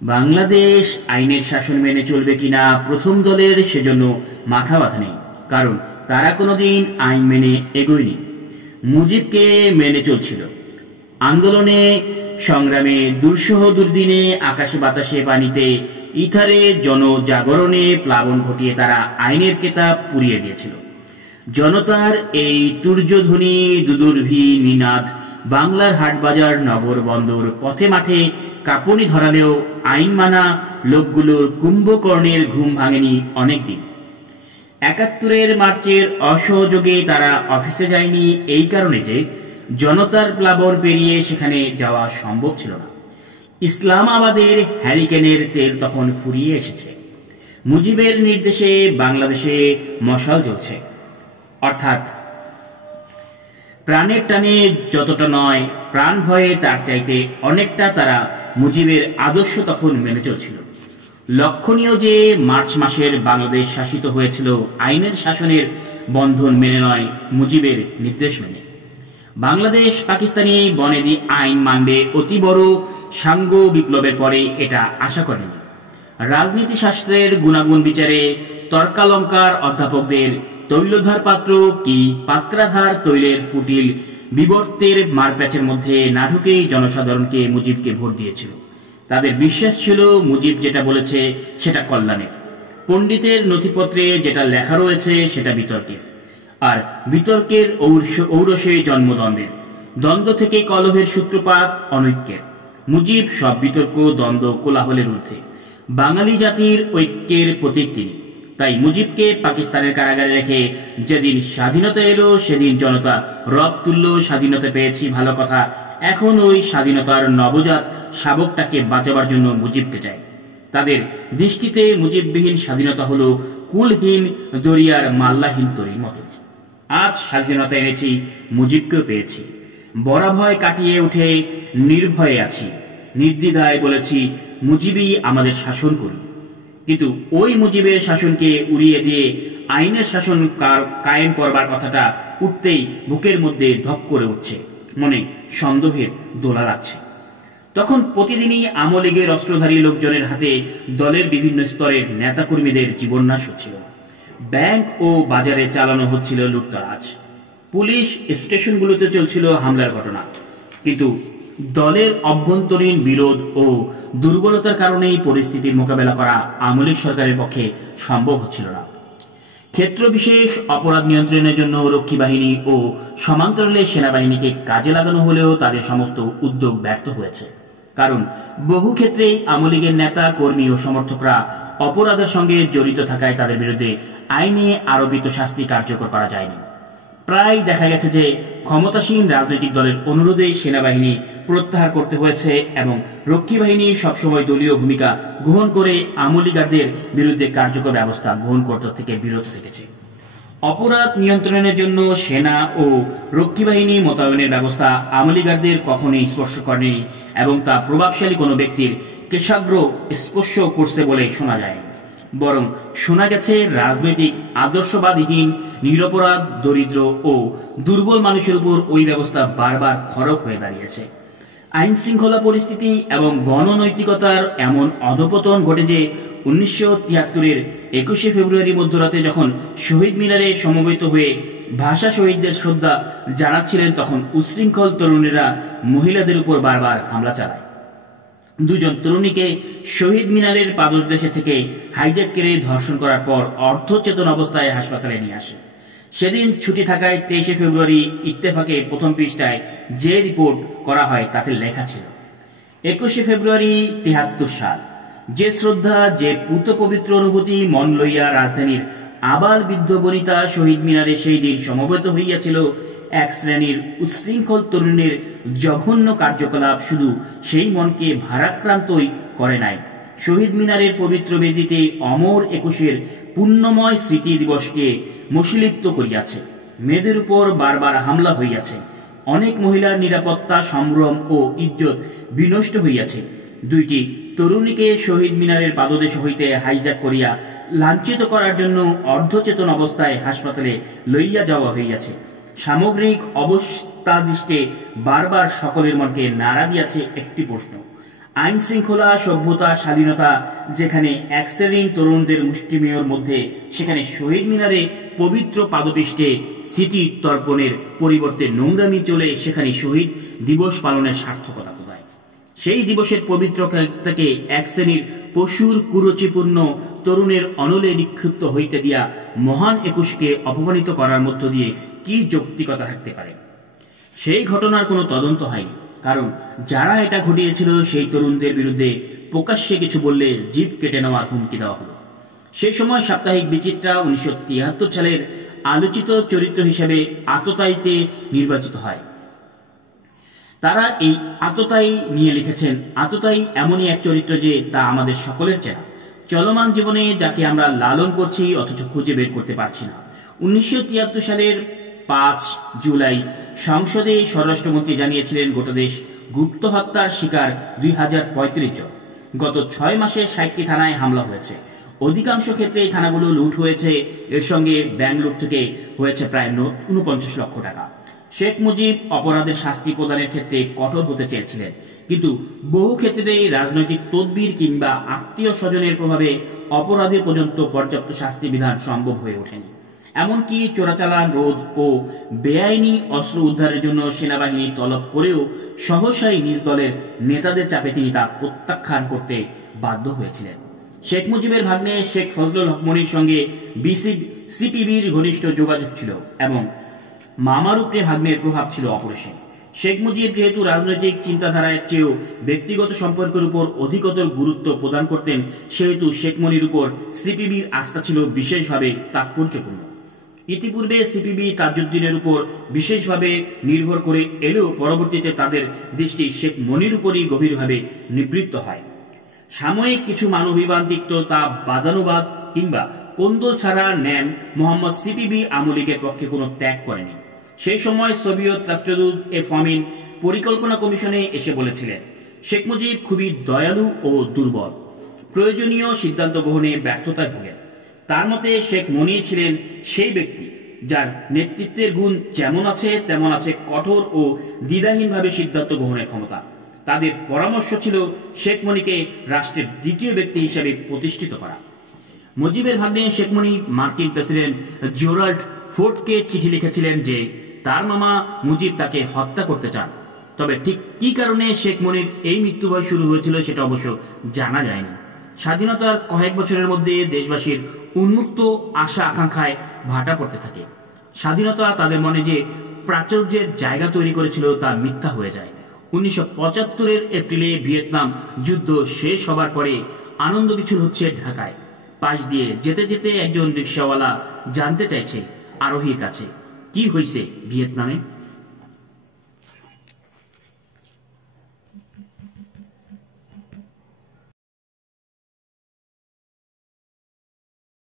বাংলাদেশ আইনের শাসন মেনে চলবে কিনা প্রথম দলের সেজন্য মাথা ব্যথা নেই, কারণ তারা কোনোদিন আইন মেনে এগোয়নি। মুজিবকে মেনে চলছিল। আন্দোলনে সংগ্রামে দুঃসহ দুর্দিনে আকাশে বাতাসে পানিতে ইথারে জনজাগরণে প্লাবন ঘটিয়ে তারা আইনের কেতাব পুড়িয়ে দিয়েছিল। জনতার এই তুর্যধ্বনি দুদুর্ভি নিনাদ বাংলার হাটবাজার নগর বন্দর পথে মাঠে কাঁপুনি ধরালেও আইন মানা লোকগুলোর কুম্ভকর্ণের ঘুম ভাঙেনি অনেকদিন। ৭১ মার্চের অসহযোগে তারা অফিসে যায়নি এই কারণে যে জনতার প্লাবন পেরিয়ে সেখানে যাওয়া সম্ভব ছিল না। ইসলামাবাদের হ্যারিকেনের তেল তখন ফুরিয়ে এসেছে। মুজিবের নির্দেশে বাংলাদেশে মশাল জ্বলছে, অর্থাৎ প্রাণের টানে যতটা নয়, প্রাণ ভয়ে তার চাইতে অনেকটা তারা মুজিবের আদর্শ তখন মেনে চলছিল। লক্ষণীয় যে মার্চ মাসের বাংলাদেশ শাসিত হয়েছিল আইনের শাসনের বন্ধন মেনে নয়, মুজিবের নির্দেশ মেনে। বাংলাদেশ পাকিস্তানি বনেদি আইন মানবে অতি বড় সাঙ্গ বিপ্লবের পরে এটা আশা করেনি। রাজনীতি শাস্ত্রের গুণাগুণ বিচারে তর্কালঙ্কার অধ্যাপকদের তৈলধার পাত্র কি পাত্রাধার তৈলের কুটিল বিবর্তের মারপ্যাচের মধ্যে না ঢুকেই জনসাধারণকে মুজিবকে ভোট দিয়েছিল। তাদের বিশ্বাস ছিল মুজিব যেটা বলেছে সেটা কল্যাণের, পণ্ডিতের নথিপত্রে যেটা লেখা রয়েছে সেটা বিতর্কের, আর বিতর্কের ঔরসে জন্মদ্বন্দ্বের, দ্বন্দ্ব থেকে কলহের সূত্রপাত অনৈক্যের। মুজিব সব বিতর্ক দ্বন্দ্ব কোলাহলের ঊর্ধ্বে, বাঙালি জাতির ঐক্যের প্রতীক তিনি। তাই মুজিবকে পাকিস্তানের কারাগারে রেখে যেদিন স্বাধীনতা এলো সেদিন জনতা রব তুল্য স্বাধীনতা পেয়েছি ভালো কথা, এখন ওই স্বাধীনতার নবজাত শাবকটাকে বাঁচাবার জন্য মুজিবকে চায়। তাদের দৃষ্টিতে মুজিববিহীন স্বাধীনতা হলো কুলহীন দরিয়ার মাল্লাহীন তরীর মতো। আজ স্বাধীনতা এনেছি, মুজিবকেও পেয়েছি, বরাভয় কাটিয়ে উঠে নির্ভয়ে আছি, নির্দ্বিধায় বলেছি মুজিবই আমাদের শাসন করুন। কিন্তু ওই মুজিবের শাসনকে উড়িয়ে দিয়ে আইনের শাসন কায়েম করবার কথাটা উঠতেই বুকের মধ্যে ধক করে উঠছে, মনে সন্দেহের দোলা লাগছে। তখন প্রতিদিনই আওয়ামী লীগের অস্ত্রধারী লোকজনের হাতে দলের বিভিন্ন স্তরের নেতাকর্মীদের জীবননাশ হচ্ছিল। ব্যাংক ও বাজারে চালানো হচ্ছিল লুটতরাজ, পুলিশ স্টেশনগুলোতে চলছিল হামলার ঘটনা। কিন্তু দলের অভ্যন্তরীণ বিরোধ ও দুর্বলতার কারণেই পরিস্থিতির মোকাবেলা করা আওয়ামী লীগ সরকারের পক্ষে সম্ভব হচ্ছিল না। ক্ষেত্র বিশেষ অপরাধ নিয়ন্ত্রণের জন্য রক্ষী বাহিনী ও সমান্তরালে সেনাবাহিনীকে কাজে লাগানো হলেও তাদের সমস্ত উদ্যোগ ব্যর্থ হয়েছে, কারণ বহু ক্ষেত্রেই আওয়ামী লীগের নেতা কর্মী ও সমর্থকরা অপরাধের সঙ্গে জড়িত থাকায় তাদের বিরুদ্ধে আইনে আরোপিত শাস্তি কার্যকর করা যায়নি। প্রায় দেখা গেছে যে ক্ষমতাসীন রাজনৈতিক দলের অনুরোধে সেনাবাহিনী প্রত্যাহার করতে হয়েছে এবং রক্ষী বাহিনী সবসময় দলীয় ভূমিকা গ্রহণ করে আওয়ামী লীগারদের বিরুদ্ধে কার্যকর ব্যবস্থা গ্রহণ করতে থেকে বিরত থেকেছে। অপরাধ নিয়ন্ত্রণের জন্য সেনা ও রক্ষী বাহিনী মোতায়েনের ব্যবস্থা আওয়ামী লীগারদের কখনোই স্পর্শ করেনি এবং তা প্রভাবশালী কোনো ব্যক্তির কেশাগ্র স্পর্শ করছে বলে শোনা যায়। বরং শোনা গেছে রাজনৈতিক আদর্শবাদহীন নিরপরাধ দরিদ্র ও দুর্বল মানুষের উপর ওই ব্যবস্থা বারবার খড়ক হয়ে দাঁড়িয়েছে। আইন শৃঙ্খলা পরিস্থিতি এবং গণনৈতিকতার এমন অধপতন ঘটে যে ১৯৭৩-এর ২১শে ফেব্রুয়ারি মধ্যরাতে যখন শহীদ মিনারে সমবেত হয়ে ভাষা শহীদদের শ্রদ্ধা জানাচ্ছিলেন, তখন উশৃঙ্খল তরুণেরা মহিলাদের উপর বারবার হামলা চালায়। দুজন তরুণীকে শহীদ মিনারের পাদদেশে থেকে হাইজ্যাক করে ধর্ষণ করার পর অর্ধচেতন অবস্থায় হাসপাতালে নিয়ে আসে। সেদিন ছুটি থাকায় ২৩শে ফেব্রুয়ারি ইত্তেফাকে প্রথম পৃষ্ঠায় যে রিপোর্ট করা হয় তাতে লেখা ছিল ২১শে ফেব্রুয়ারি ৭৩ সাল, যে শ্রদ্ধা যে পুত পবিত্র অনুভূতি মন লইয়া রাজধানীর আবাল বৃদ্ধ বনিতা শহীদ মিনারে সেই দিন সমবেত হইয়াছিল, এক শ্রেণীর উশৃঙ্খল তরুণের জঘন্য কার্যকলাপ শুধু সেই মনকে ভারাক্রান্তই করে নাই, শহীদ মিনারের পবিত্র বেদিতে অমর ২১-এর পুণ্যময় স্মৃতি দিবসকে মশীলিপ্ত করিয়াছে। মেয়েদের উপর বারবার হামলা হইয়াছে, অনেক মহিলার নিরাপত্তা সম্ভ্রম ও ইজ্জত বিনষ্ট হইয়াছে। দুইটি তরুণীকে শহীদ মিনারের পাদদেশ হইতে হাইজ্যাক করিয়া লাঞ্ছিত করার জন্য অর্ধচেতন অবস্থায় হাসপাতালে লইয়া যাওয়া হইয়াছে। সামগ্রিক অবস্থাদৃষ্টে বারবার সকলের মনকে নাড়া দিয়াছে একটি প্রশ্ন, আইন শৃঙ্খলা, সভ্যতা, স্বাধীনতা যেখানে এক শ্রেণীর তরুণদের মুষ্টিমেয়র মধ্যে, সেখানে শহীদ মিনারে পবিত্র পাদপৃষ্ঠে স্মৃতি তর্পণের পরিবর্তে নোংরামি চলে সেখানে শহীদ দিবস পালনের সার্থকতা কোথায়? সেই দিবসের পবিত্রতাকে এক শ্রেণীর পশুর কুরুচিপূর্ণ তরুণের অনলে নিক্ষিপ্ত হইতে দিয়া মহান একুশকে অপমানিত করার মধ্য দিয়ে কি যৌক্তিকতা থাকতে পারে? সেই ঘটনার কোনো তদন্ত হয়নি, কারণ যারা এটা ঘটিয়েছিল সেই তরুণদের বিরুদ্ধে প্রকাশ্যে কিছু বললে জিভ কেটে নেওয়ার হুমকি দেওয়া হলো। সেই সময় সাপ্তাহিক বিচিত্রা 1973 সালের আলোচিত চরিত্র হিসেবে আততায়ীতে নির্বাচিত হয়। তারা এই আততায়ী নিয়ে লিখেছেন, আততায়ী এমনই এক চরিত্র যে তা আমাদের সকলের চেনা, চলমান জীবনে যাকে আমরা লালন করছি অথচ খুঁজে বের করতে পারছি না। 1973 সালের 5 জুলাই সংসদে স্বরাষ্ট্রমন্ত্রী জানিয়েছিলেন, গোটা দেশ গুপ্ত হত্যার শিকার 2035 জন। গত 6 মাসে 60টি থানায় হামলা হয়েছে। অধিকাংশ ক্ষেত্রে এই থানাগুলো লুট হয়েছে। এর সঙ্গে ব্যাংক লুট থেকে হয়েছে প্রায় 49 লক্ষ টাকা। শেখ মুজিব অপরাধের শাস্তি প্রদানের ক্ষেত্রে কঠোর হতে চেয়েছিলেন, কিন্তু বহু ক্ষেত্রে রাজনৈতিক তদবির কিংবা আত্মীয় স্বজনের প্রভাবে অপরাধের পর্যন্ত পর্যাপ্ত শাস্তি বিধান সম্ভব হয়ে ওঠেনি। এমনকি চোরাচালান রোধ ও বেআইনি অস্ত্র উদ্ধারের জন্য সেনাবাহিনী তলব করেও সহসাই নিজ দলের নেতাদের চাপে তিনি তা প্রত্যাখ্যান করতে বাধ্য হয়েছিলেন। শেখ মুজিবের ভাগ্নে শেখ ফজলুল হক মনির সঙ্গে সিপিবির ঘনিষ্ঠ যোগাযোগ ছিল এবং মামারুপে ভাগ্নের প্রভাব ছিল অপরিসীম। শেখ মুজিব যেহেতু রাজনৈতিক চিন্তাধারার চেয়েও ব্যক্তিগত সম্পর্কের উপর অধিকতর গুরুত্ব প্রদান করতেন, সেহেতু শেখ মনির উপর সিপিবির আস্থা ছিল বিশেষভাবে তাৎপর্যপূর্ণ। ইতিপূর্বে সিপিবি তাজউদ্দিনের উপর বিশেষভাবে নির্ভর করে এলেও পরবর্তীতে তাদের দৃষ্টি শেখ মনির উপরই গভীরভাবে নিবৃত্ত হয়। সাময়িক কিছু মানবিবাদ তিক্ত তা বাদানুবাদ কিংবা কোন্দল ছাড়া ন্যাম মোহাম্মদ সিপিবি আওয়ামী লীগের পক্ষে কোনো ত্যাগ করেনি। সেই সময় সোভিয়েত রাষ্ট্রদূত ফমিন পরিকল্পনা কমিশনে এসে বলেছিলেন, শেখ মুজিব খুবই দয়ালু ও দুর্বল, প্রয়োজনীয় সিদ্ধান্ত গ্রহণে ব্যর্থতায় ভোগেন। তার মতে শেখ মনি ছিলেন সেই ব্যক্তি যার নেতৃত্বের গুণ যেমন আছে তেমন আছে কঠোর ও দ্বিধাহীনভাবে সিদ্ধান্ত গ্রহণের ক্ষমতা। তাদের পরামর্শ ছিল শেখ মনিকে রাষ্ট্রের দ্বিতীয় ব্যক্তি হিসেবে প্রতিষ্ঠিত করা। মুজিবের ভাগ্নে শেখ মনি মার্কিন প্রেসিডেন্ট জেরাল্ড ফোর্ডকে চিঠি লিখেছিলেন যে তার মামা মুজিব তাকে হত্যা করতে চান। তবে ঠিক কী কারণে শেখ মনির এই মৃত্যুভয় শুরু হয়েছিল সেটা অবশ্য জানা যায়নি। স্বাধীনতার কয়েক বছরের মধ্যে দেশবাসীর উন্মুক্ত আশা আকাঙ্ক্ষায় ভাটা পড়তে থাকে। স্বাধীনতা তাদের মনে যে প্রাচুর্যের জায়গা তৈরি করেছিল তা মিথ্যা হয়ে যায়। 1975 এপ্রিলে ভিয়েতনাম যুদ্ধ শেষ হবার পরে আনন্দ মিছিল হচ্ছে ঢাকায়। পাশ দিয়ে যেতে যেতে একজন রিক্সাওয়ালা জানতে চাইছে আরোহীর কাছে, কি হয়েছে ভিয়েতনামে?